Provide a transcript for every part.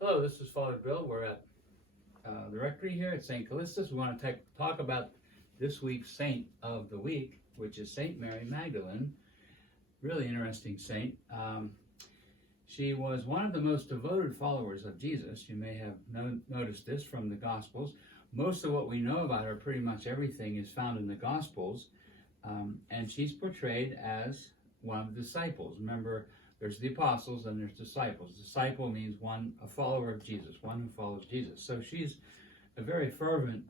Hello, this is Father Bill. We're at the rectory here at St. Callistus. We want to talk about this week's saint of the week, which is St. Mary Magdalene. Really interesting saint. She was one of the most devoted followers of Jesus. You may have noticed this from the Gospels. Most of what we know about her, pretty much everything, is found in the Gospels. And she's portrayed as one of the disciples. Remember, there's the apostles and there's disciples. Disciple means a follower of Jesus, one who follows Jesus. So she's a very fervent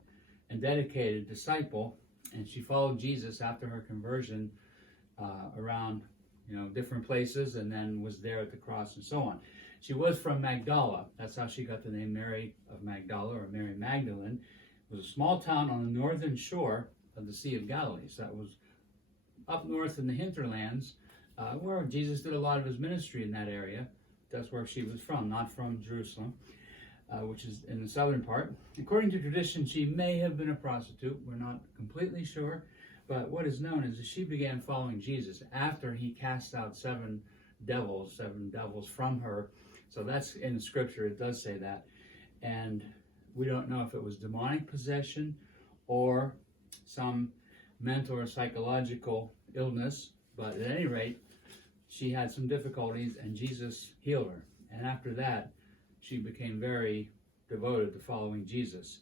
and dedicated disciple, and she followed Jesus after her conversion around different places, and then was there at the cross and so on. She was from Magdala. That's how she got the name Mary of Magdala, or Mary Magdalene. It was a small town on the northern shore of the Sea of Galilee. So that was up north in the hinterlands, where Jesus did a lot of his ministry in that area. That's where she was from, not from Jerusalem, which is in the southern part. According to tradition, she may have been a prostitute. We're not completely sure. But what is known is that she began following Jesus after he cast out seven devils from her. So that's in the scripture, it does say that. And we don't know if it was demonic possession or some mental or psychological illness. But at any rate, she had some difficulties and Jesus healed her. And after that, she became very devoted to following Jesus.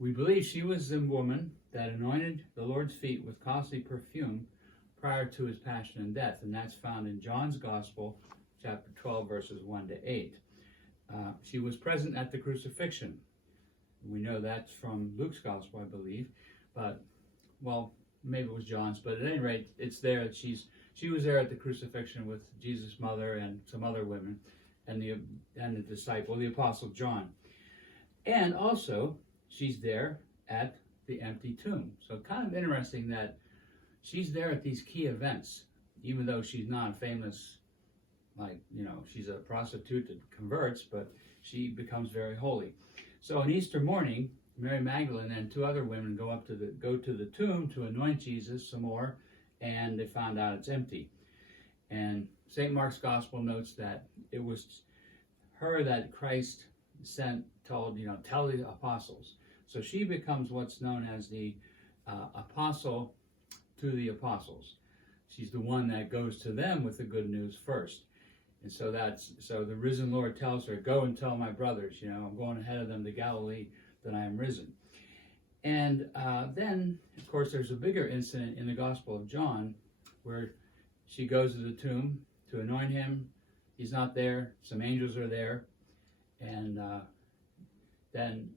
We believe she was the woman that anointed the Lord's feet with costly perfume prior to his passion and death. And that's found in John's Gospel, chapter 12, verses 1 to 8. She was present at the crucifixion. We know that's from Luke's Gospel, I believe. But, well, maybe it was John's. But at any rate, it's there that she was there at the crucifixion with Jesus' mother and some other women and the disciple, the Apostle John. And also, she's there at the empty tomb. So kind of interesting that she's there at these key events, even though she's not famous, she's a prostitute that converts, but she becomes very holy. So on Easter morning, Mary Magdalene and two other women go to the tomb to anoint Jesus some more, and they found out it's empty. And St. Mark's Gospel notes that it was her that Christ tell the apostles. So she becomes what's known as the apostle to the apostles. She's the one that goes to them with the good news first. And so the risen Lord tells her, go and tell my brothers, I'm going ahead of them to Galilee, that I am risen. And then, of course, there's a bigger incident in the Gospel of John where she goes to the tomb to anoint him. He's not there. Some angels are there. And then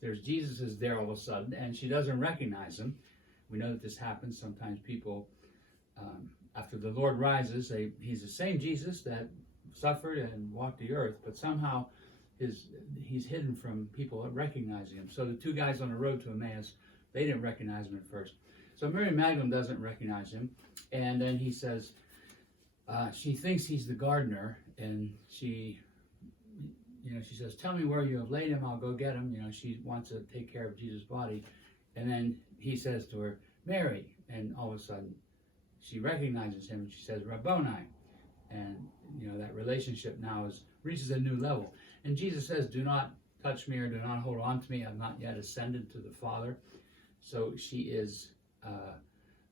there's Jesus is there all of a sudden, and she doesn't recognize him. We know that this happens. Sometimes people, after the Lord rises, he's the same Jesus that suffered and walked the earth, but somehow he's hidden from people recognizing him. So the two guys on the road to Emmaus, they didn't recognize him at first. So Mary Magdalene doesn't recognize him, and then he says, she thinks he's the gardener, and she says, tell me where you have laid him, I'll go get him. She wants to take care of Jesus' body. And then he says to her, Mary. And all of a sudden, she recognizes him and she says, Rabboni. And, that relationship now reaches a new level. And Jesus says, do not touch me or do not hold on to me. I've not yet ascended to the Father. So she is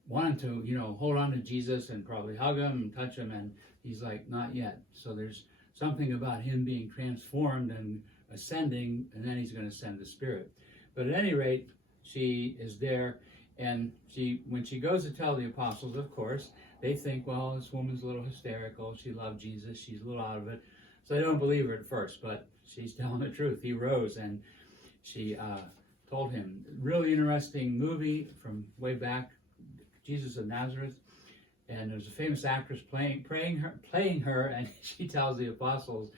wanting to, hold on to Jesus and probably hug him and touch him. And he's like, not yet. So there's something about him being transformed and ascending, and then he's going to send the Spirit. But at any rate, she is there, and when she goes to tell the apostles, of course, they think, well, this woman's a little hysterical. She loved Jesus. She's a little out of it. So they don't believe her at first, but she's telling the truth. He rose, and she told him. Really interesting movie from way back, Jesus of Nazareth. And there's a famous actress playing her, and she tells the apostles,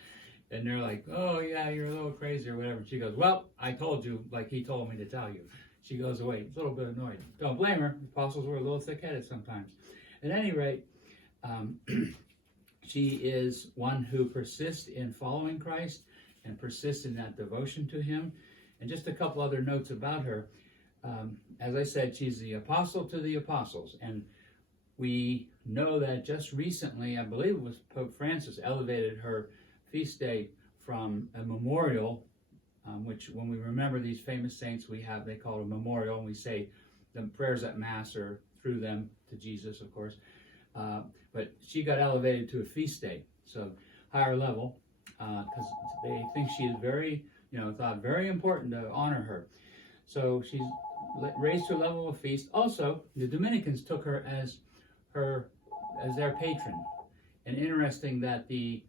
and they're like, oh yeah, you're a little crazy or whatever. And she goes, well, I told you like he told me to tell you. She goes away, a little bit annoyed. Don't blame her. The apostles were a little thick-headed sometimes. At any rate, she is one who persists in following Christ and persists in that devotion to him. And just a couple other notes about her. As I said, she's the apostle to the apostles. And we know that just recently, I believe it was Pope Francis, elevated her feast day from a memorial, which when we remember these famous saints, they call it a memorial, and we say the prayers at Mass are through them to Jesus, of course. But she got elevated to a feast day, so higher level, because they think she is thought very important to honor her. So she's raised to a level of feast. Also, the Dominicans took her as their patron. And interesting that the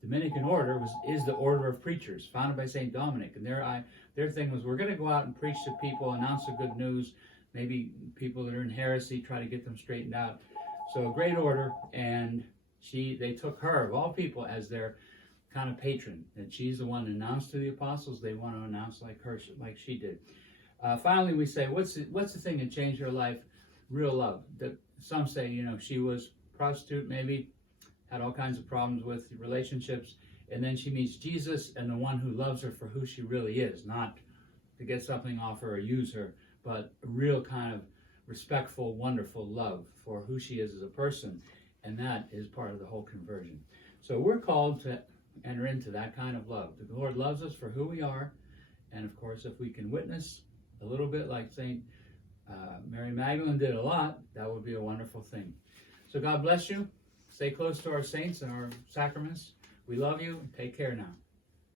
Dominican order is the order of preachers, founded by St. Dominic. And their thing was, we're going to go out and preach to people, announce the good news, maybe people that are in heresy, try to get them straightened out. So a great order, and they took her, of all people, as their kind of patron. And she's the one that announced to the apostles. They want to announce like she did. Finally, we say, what's the thing that changed her life? Real love. Some say, she was a prostitute, maybe, had all kinds of problems with relationships, and then she meets Jesus and the one who loves her for who she really is, not to get something off her or use her, but a real kind of respectful, wonderful love for who she is as a person, and that is part of the whole conversion. So we're called to enter into that kind of love. The Lord loves us for who we are, and of course, if we can witness a little bit like St. Mary Magdalene did a lot, that would be a wonderful thing. So God bless you. Stay close to our saints and our sacraments. We love you. Take care now.